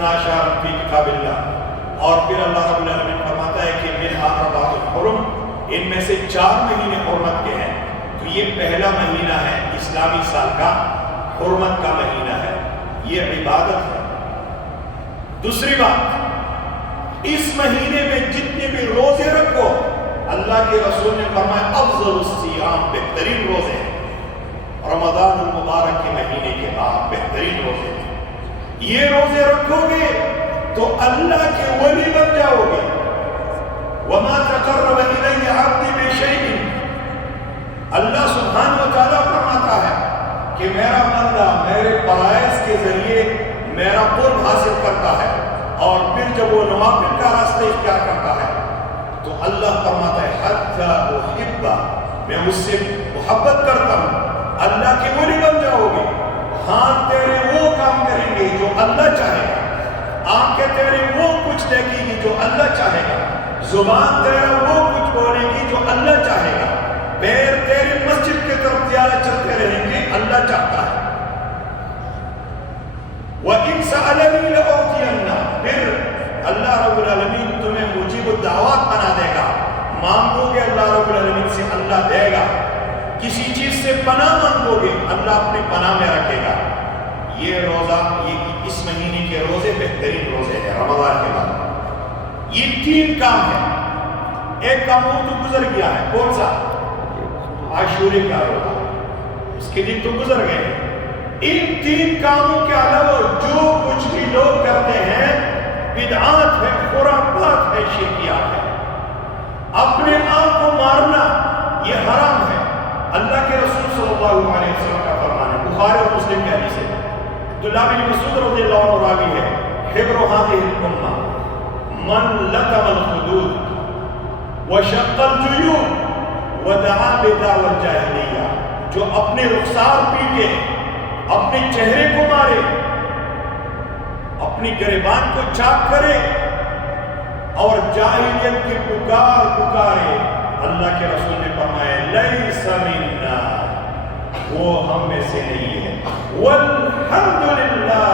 اثنا شهرا فی کتاب اللہ، اور پھر اللہ رب العالمین فرماتا ہے کہ منھا اربعۃ حرم، ان میں سے 4 مہینے حرمت کے ہیں. تو یہ پہلا مہینہ ہے اسلامی سال کا، حرمت کا مہینہ ہے، یہ عبادت ہے. دوسری بات، اس مہینے میں جتنے بھی روزے رکھو، اللہ کے رسول نے فرمایا افضل الصیام، بہترین روزے ہیں. رمضان المبارک کے مہینے کے بعد بہترین روزے ہیں. یہ روزے رکھو گے تو اللہ کے ولی بن جاؤ گے. وما تقرب الی عبدی بشیء، اللہ سبحانہ و تعالیٰ فرماتا ہے کہ میرا بندہ میرے فرائض کے ذریعے میرا قرب حاصل کرتا ہے، اور پھر جب وہ نوافل کا راستہ اختیار کرتا ہے تو اللہ فرماتا ہے حتی احبہ، میں اس سے محبت کرتا ہوں. اللہ کے ولی بن جاؤ گے. ہاں تیرے وہ کام کریں گے جو اللہ چاہے گا، آنکھیں تیرے وہ کچھ دیکھیں گی جو اللہ چاہے گا، زبان تیرا وہ کچھ بولے گی جو اللہ چاہے گا، پیر تیرے مسجد کی طرف زیارت چلتے رہیں گے، اللہ چاہتا ہے. وَإِنْ سَأَلَنِي لَأُعْطِيَنَّهُ، پھر اللہ رب العالمین تمہیں مجیب الدعوات بنا دے گا. مانگو گے اللہ رب العالمین سے، اللہ دے گا. کسی چیز سے پناہ مانگو گے، اللہ اپنی پناہ میں رکھے گا. یہ روزہ، یہ اس مہینے کے روزے بہترین روزے ہیں رمضان کے بعد. یہ 3 کام ہیں. ایک کام وہ تو گزر گیا ہے، کون سا؟ عاشورے کا روزہ، اس کے دن تو گزر گئے. ان 3 کاموں کے علاوہ جو کچھ بھی لوگ کرتے ہیں بدعات ہے، خرافات ہے، شرکیات ہے. اپنے آپ کو مارنا یہ حرام ہے. اللہ کے رسول صلی اللہ علیہ وسلم کا فرمان ہے، بخاری اور مسلم کی حدیث ہے. عبداللہ بن مسعود رضی اللہ عنہ راوی ہے، حبر هذه الامه من لطم الخدود وشق الجیوب ودعا بدعوى الجاہلیہ، جو اپنے رخسار پیٹے، اپنے چہرے کو مارے، اپنی گریبان کو چاک کرے اور جاہلیت کی پکارے. اللہ کے رسول نے فرمایا لیس منا، وہ ہم میں سے نہیں ہے. والحمدللہ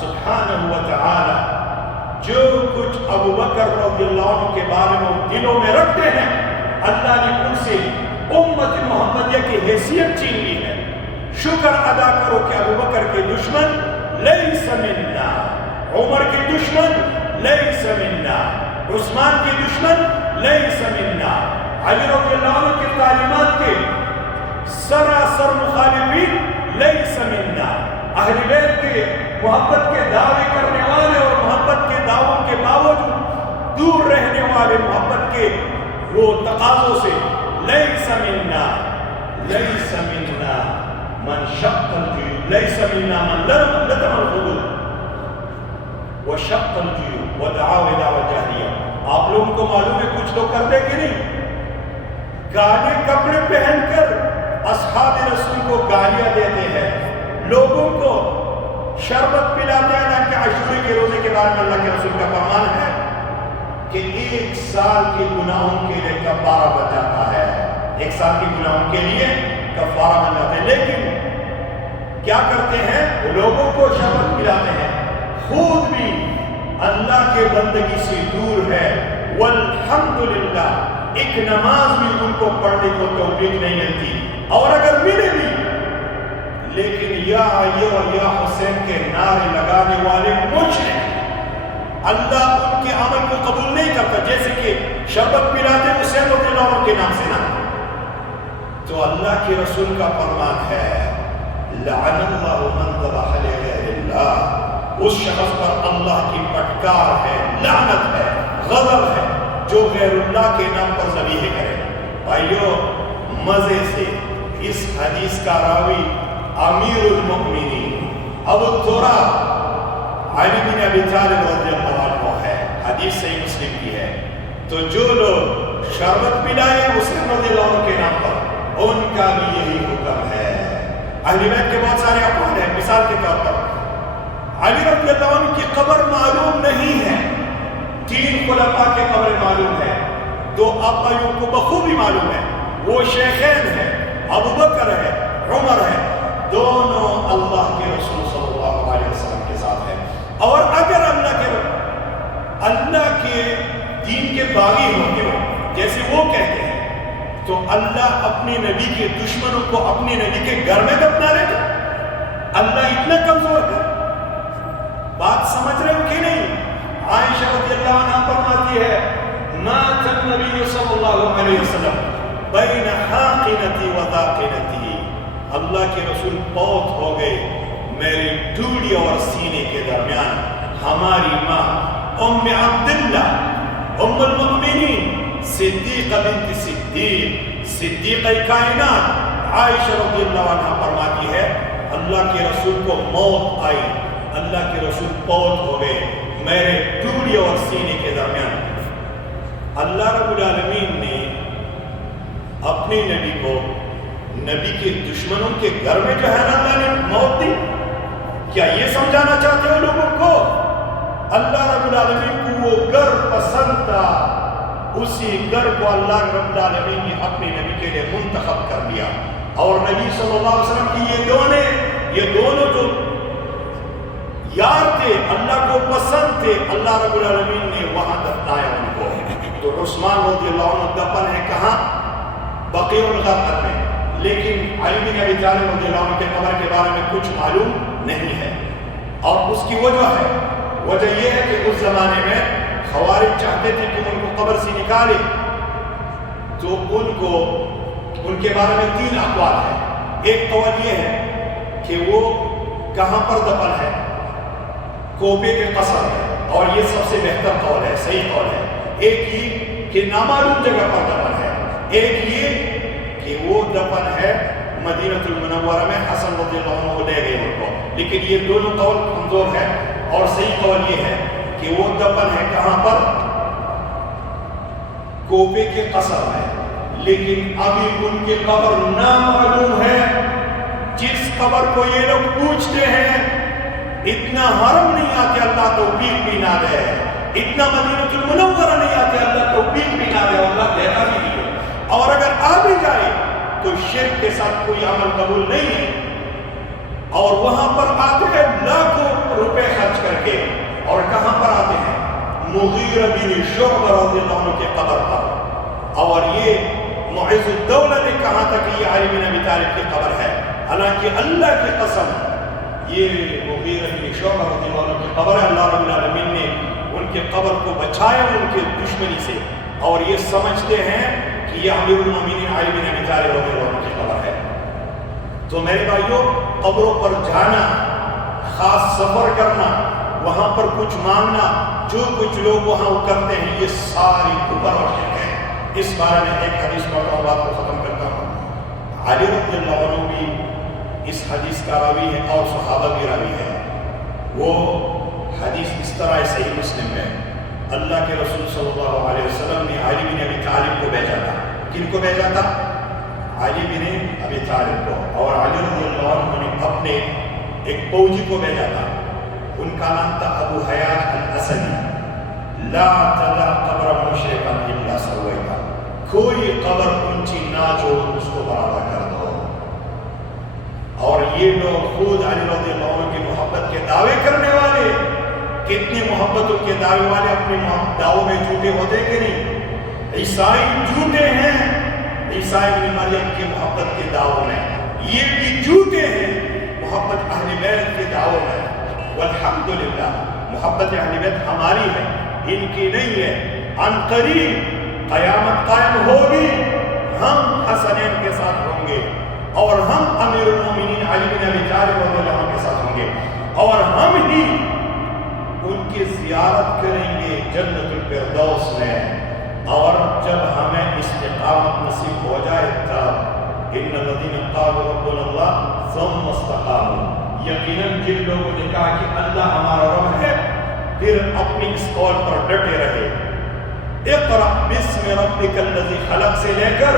سبحانہ وتعالی، جو کچھ ابو بکر رضی اللہ عنہ کے بارے میں دلوں میں رکھتے ہیں، اللہ نے ان سے امت محمدیہ کی حیثیت چھین لی ہے. شکر ادا کرو کہ ابو بکر کے دشمن لیس منا، عمر کے دشمن لیس منا، عثمان کے دشمن لیس منا، علی رضی اللہ عنہ کی تعلیمات کے سراسر مخالفین لیس منا، اہل بیت کے محبت کے دعوے کرنے والے اور محبت کے دعووں کے باوجود دور رہنے والے محبت کے وہ تقاضوں سے لیس منا، لیس منا من شق الجیوب، لیس منا من لطم الخدود وشق الجیوب ودعا بدعوى الجاہلیہ. آپ لوگوں کو معلوم ہے کچھ لوگ کرتے کہ نہیں، گانے کپڑے پہن کر اصحاب رسول کو گالیاں دیتے ہیں، لوگوں کو شربت پلاتے ہیں. نہ کہ عاشورے کے روزے کے بارے میں اللہ کے رسول کا فرمان ہے کہ 1 سال کے گناہوں کے لیے کفارہ بن جاتا ہے. 1 سال کے گناہوں کے لیے کفارہ بن جاتا ہے. لیکن کیا کرتے ہیں، وہ لوگوں کو شربت پلاتے ہیں، خود بھی اللہ کے بندگی سے دور ہے. والحمدللہ، ایک نماز بھی ان کو پڑھنے کو توفیق نہیں ملتی، اور اگر ملے بھی لیکن یا علی اور یا حسین کے نعرے لگانے والے مشرک، اللہ ان کے عمل کو قبول نہیں کرتا. جیسے کہ شربت پلاتے حسین رضی اللہ عنہ کے نام سے نا، تو اللہ کے رسول کا فرمان ہے لعن اللہ من ذبح لغیر اللہ، اس شخص پر اللہ کی پٹکار ہے، لعنت ہے، غضب ہے جو غیر اللہ کے نام پر ذبیحہ کرے. بھائیو، مزے سے اس حدیث کا راوی امیر المؤمنین ابو تراب علی بن ابی طالب رضی اللہ عنہ ہے. حدیث صحیح مسلم کی ہے. تو جو لوگ شربت پلائے حسین رضی اللہ عنہ کے نام پر، ان کا بھی یہی حکم ہے. اہل بیت کے بہت سارے اقوال ہیں. مثال کے طور پر علی رضی اللہ عنہ کی قبر معلوم نہیں ہے، 3 خلفاء کے قبر معلوم ہے، 2 آبائیوں کو بخوبی معلوم ہے. وہ شیخین ہیں، ابو بکر ہے، عمر ہے، دونوں اللہ کے رسول صلی اللہ علیہ وسلم کے ساتھ ہیں. اور تو اللہ اپنے نبی کے دشمنوں کو اپنے نبی کے گھر میں دفنا لے گا؟ اللہ اتنا کمزور ہے؟ بات سمجھ رہے ہو کہ نہیں؟ عائشہ رضی اللہ عنہ فرماتی ہے مات النبی صلی اللہ علیہ وسلم بین حاقنتی و داقنتی، اللہ کے رسول فوت ہو گئے میری ڈوڑی اور سینے کے درمیان۔ ہماری ماں ام عبداللہ ام المؤمنین صدیقہ بنت صدیق صدیقہ کائنات عائشہ رضی اللہ عنہ فرماتی ہے اللہ کے رسول کو موت آئی، اللہ کے رسول فوت ہو گئے میرے ڈوڑی اور سینے کے درمیان۔ اللہ رب العالمین نے اپنے نبی کو نبی کے دشمنوں کے گھر میں جو ہے اللہ نے موت دی؟ کیا یہ سمجھانا چاہتے ہو لوگوں کو؟ اللہ رب العالمین کو وہ گھر پسند تھا، اسی گھر کو اللہ رب العالمین نے اپنے نبی کے لیے منتخب کر دیا، اور نبی صلی اللہ علیہ وسلم کی یہ دونوں جو یار تھے اللہ کو پسند تھے، اللہ رب العالمین نے وہاں دفنایا ان کو۔ تو عثمان رضی اللہ عنہ دفن ہے کہاں؟ بقیع الغرقد میں، لیکن علی بن ابی طالب رضی اللہ عنہ کے قبر کے بارے میں کچھ معلوم نہیں ہے، اور اس کی وجہ یہ ہے کہ اس زمانے میں خوارج چاہتے تھے کہ ان کو قبر سے نکالے، تو ان کے بارے میں 3 اقوال ہیں۔ ایک قول یہ ہے کہ وہ کہاں پر دفن ہے؟ کوفے کے قصر میں، اور یہ سب سے بہتر قول ہے، صحیح قول ہے۔ ایک یہ کہ نامعلوم جگہ پر دفن ہے، ایک یہ کہ وہ دفن ہے مدینہ المنورہ میں، حسن رضی اللہ عنہ لے گئے ان کو، لیکن یہ دونوں قول کمزور ہے، اور صحیح قول یہ ہے کہ وہ دفن ہے کہاں پر؟ کوفے کے قصر میں، لیکن ابھی ان کی قبر نامعلوم ہے۔ جس قبر کو یہ لوگ پوچھتے ہیں اتنا حرم نہیں آتے اللہ توفیق بھی نہ دے، اتنا مدینہ المنورہ نہیں آتے اللہ توفیق بھی نہ دے، اللہ دیتا بھی نہیں ہے، اور اگر آ بھی جائے تو شرک کے ساتھ کوئی عمل قبول نہیں ہے، اور وہاں پر آتے ہیں لاکھوں روپے خرچ کر کے، اور کہاں پر آتے ہیں؟ مغیرہ بن شعبہ رضی اللہ عنہ کے قبر پر، اور یہ معز الدولہ نے کہا تھا کہ یہ علی بن ابی طالب کی قبر ہے، حالانکہ اللہ کی قسم یہ مغیرہ بن شعبہ رضی اللہ عنہ کی قبر ہے۔ اللہ رب العالمین نے ان کے قبر کو بچایا ان کے دشمنی سے، اور یہ سمجھتے ہیں کہ یہ امیر المومنین علی بن ابی طالب رضی اللہ عنہ کی قبر ہے۔ تو میرے بھائیوں، قبروں پر جانا، خاص سفر کرنا، وہاں پر کچھ مانگنا، جو کچھ لوگ وہاں کرتے ہیں، یہ ساری کفر اور شرک ہے۔ اس بارے میں ایک حدیث پڑھتا ہوں، بات کو ختم کرتا ہوں۔ علی رضی اللہ عنہ بھی اس حدیث کا راوی ہے، اور صحابہ بھی راوی ہے۔ وہ حدیث اس طرح ہے، صحیح مسلم میں، اللہ کے رسول صلی اللہ علیہ وسلم نے علی بن ابی طالب کو بھیجا تھا۔ کن کو بھیجا تھا؟ علی بن ابی طالب کو، اور علی رضی اللہ عنہ نے اپنے ایک فوجی کو بھیجا تھا، ان کا نام تھا ابو حیات الاسدی۔ لا تدع قبر مشرقا الا سویتا، کوئی قبر اونچی نہ چھوڑ، اس کو برابر کر دو۔ اور یہ لوگ خود علی رضی اللہ عنہ کی محبت کے دعوے کرنے والے، کتنی محبتوں کے دعوے والے اپنے دعووں میں جھوٹے ہوتے کہ نہیں؟ عیسائی جھوٹے ہیں، عیسائی ابن مریم کی محبت کے دعووں میں، یہ بھی جھوٹے ہیں محبت اہل بیت کے دعووں میں۔ والحمدللہ محبت اہل بیت ہماری ہے، ان کی نہیں ہے۔ عن قریب قیامت قائم ہوگی، ہم حسنین کے ساتھ ہوں گے، اور ہم امیر المومنین علی بن ابی طالب رضی اللہ عنہ کے ساتھ ہوں گے، اور ہم ہی ان کی زیارت کریں گے جنت الفردوس میں، اور جب ہمیں استقامت نصیب ہو جائے تب ان الذین قالوا ربنا اللہ ثم استقاموا، یقیناً جن لوگوں نے کہا کہ اللہ ہمارا رب ہے، پھر اپنی اس قول پر ڈٹے رہے۔ اقرأ باسم ربک الذی خلق سے لے کر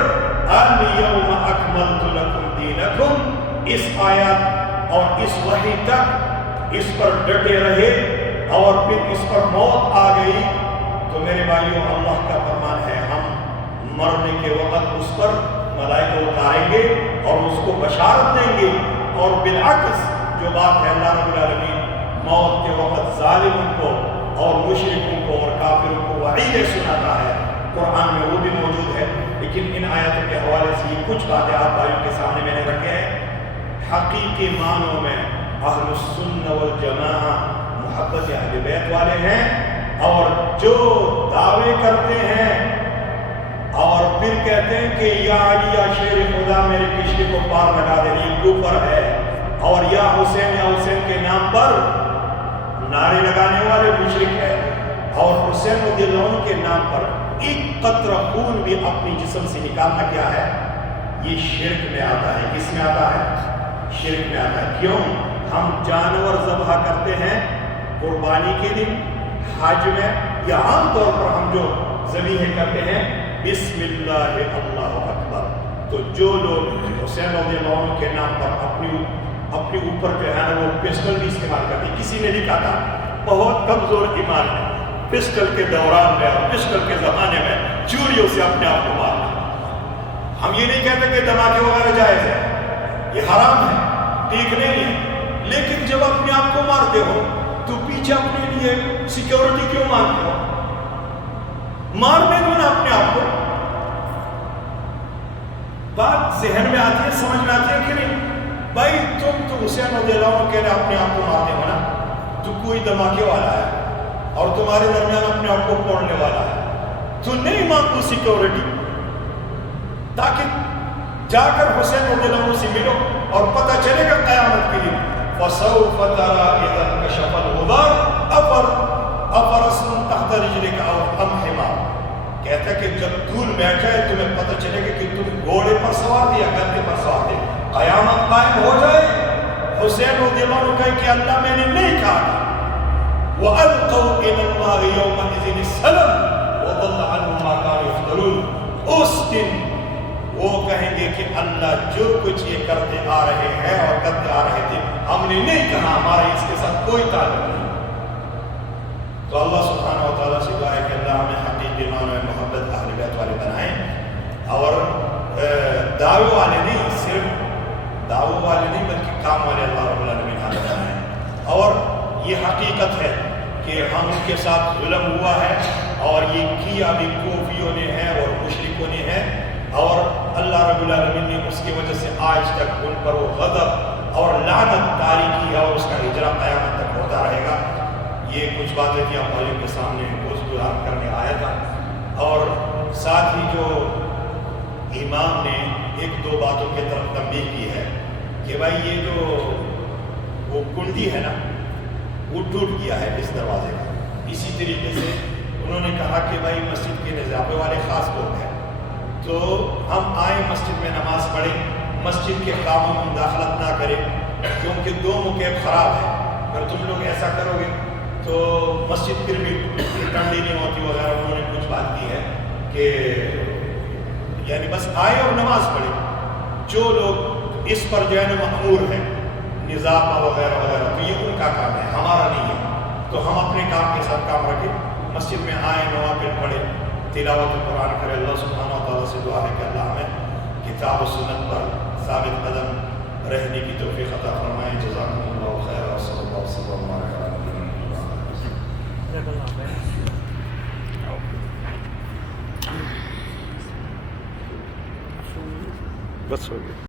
الیوم اکملت لکم دینکم، اس آیات اور اس وحی تک اس پر ڈٹے رہے، اور پھر اس پر موت آ گئی تو میرے بھائیوں اللہ کا فرمان ہے ہم مرنے کے وقت اس پر ملائکہ اتاریں گے اور اس کو بشارت دیں گے، اور بالعکس جو بات ہے اللہ رب العالمین موت کے وقت ظالموں کو اور مشرکوں کو اور کافروں کو وعیدیں سناتا ہے، قرآن میں وہ بھی موجود ہے۔ لیکن ان آیاتوں کے حوالے سے یہ کچھ باتیں آپ بھائیوں کے سامنے میں نے رکھے ہیں۔ حقیقی معنوں میں اہل السنہ والجماعہ محبت اہل بیت والے ہیں، اور جو دعوے کرتے ہیں اور پھر کہتے ہیں کہ یا علی یا شیر خدا میرے کشتی کو پار لگا دے، یہ کفر ہے، اور یا حسین کے نام پر نعرے لگانے والے مشرک ہے، اور حسین رضی اللہ عنہ کے نام پر ایک قطرہ خون بھی اپنی جسم سے نکالنا کیا ہے؟ یہ شرک میں آتا ہے۔ کس میں آتا ہے؟ شرک میں آتا ہے۔ کیوں؟ ہم جانور ذبح کرتے ہیں قربانی کے دن، حج میں، یا عام طور پر ہم جو ذبیحے کرتے ہیں بسم اللہ اللہ اکبر، تو جو لوگ حسین رضی اللہ عنہ کے نام پر اپنے اوپر جو ہے نا وہ پسٹل بھی استعمال کرتے ہیں، کسی نے نہیں کہا تھا بہت کمزور ایمان ہے پسٹل کے دوران میں اور پسٹل کے زمانے میں چوریوں سے اپنے آپ کو مارنا۔ ہم یہ نہیں کہتے کہ دھماکے وغیرہ جائز ہے، یہ حرام ہے، ٹھیک نہیں ہے، لیکن جب اپنے آپ کو مارتے ہو تو پیچھے اپنے لیے سیکیورٹی کیوں مانتے ہو؟ مارنے دو نا اپنے آپ کو۔ بات ذہن میں آتی ہے، سمجھ میں آتی ہے کہ نہیں؟ بھائی تم تو حسین رضی اللہ عنہ کہہ رہے اپنے آپ کو مارتے ہو نا، تو کوئی دھماکے والا ہے اور تمہارے درمیان اپنے آپ کو پھوڑنے والا ہے، تو نہیں مانگو سیکیورٹی، تاکہ جا کر حسین رضی اللہ عنہ سے ملو اور پتہ چلے گا قیامت کے دن فَسَوْفَ تَرَىٰ إِذَا انْكَشَفَ الْغُبَارُ أَفَرَسٌ تَحْتَ رِجْلِكَ أَوْ أَمْ حِمَارٌ، کہتا ہے کہ جب دھول بیٹھ جائے تمہیں پتہ چلے گا کہ تم گھوڑے پر سوار تھے یا گدھے پر سوار تھے، قیامت قائم ہو جائے۔ حسین رضی اللہ عنہ کہے کہ اللہ میں نے نہیں کہا تھا وَأَلْقَوْا إِلَى اللَّهِ يَوْمَئِذٍ السَّلَمَ وَضَلَّ عَنْهُمْ مَا كَانُوا يَفْتَرُونَ، اس دن وہ کہیں گے کہ اللہ جو کچھ یہ کرتے آ رہے ہیں اور کرتے آ رہے تھے ہم نے نہیں کہا، ہمارا اس کے ساتھ کوئی تعلق نہیں۔ تو اللہ سبحانہ و تعالیٰ سے دعا ہے کہ اللہ ہمیں حقیقی معنوں میں محبت اہل بیت والے بنائیں، اور دعوے والے نہیں، صرف دعوے والے نہیں بلکہ کام والے اللہ رب العالمین ہمیں بنائیں۔ اور یہ حقیقت ہے کہ ہم ان کے ساتھ ظلم ہوا ہے اور یہ کیا بھی کوفیوں نے ہے اور مشرکوں نے ہے، اور اللہ رب العالمین نے اس کی وجہ سے آج تک ان پر وہ غضب اور لعنت طاری کی ہے، اور اس کا ہجرہ قیامت تک ہوتا رہے گا۔ یہ کچھ باتیں تھیں آپ بھائیوں کے سامنے گزار کرنے آیا تھا، اور ساتھ ہی جو امام نے ایک دو باتوں کی طرف تنبیہ کی ہے کہ بھائی یہ جو وہ کنڈی ہے نا وہ ٹوٹ گیا ہے اس دروازے کا، اسی طریقے سے انہوں نے کہا کہ بھائی مسجد کے نظافے والے خاص لوگ ہیں، تو ہم آئیں مسجد میں نماز پڑھیں، مسجد کے کاموں میں مداخلت نہ کریں، کیونکہ دو مکیب خراب ہیں، اگر تم لوگ ایسا کرو گے تو مسجد پھر بھی ٹھنڈی نہیں ہوتی وغیرہ۔ انہوں نے کچھ بات کی ہے کہ یعنی بس آئے اور نماز پڑھیں، جو لوگ اس پر جو ہے نا مأمور ہیں نظافہ وغیرہ وغیرہ تو یہ ان کا کام ہے، ہمارا نہیں ہے، تو ہم اپنے کام کے ساتھ کام رکھیں، مسجد میں آئیں، نوافل پڑھیں، تلاوت قرآن کریں۔ اللہ سبحانہ و تعالیٰ سے دعا ہے کہ اللہ ہمیں کتاب و سنت پر ثابت قدم رہنے کی توفیق عطا فرمائے۔ جزاکم اللہ خیر، صلی اللہ وسلم علی بس ہو گیا۔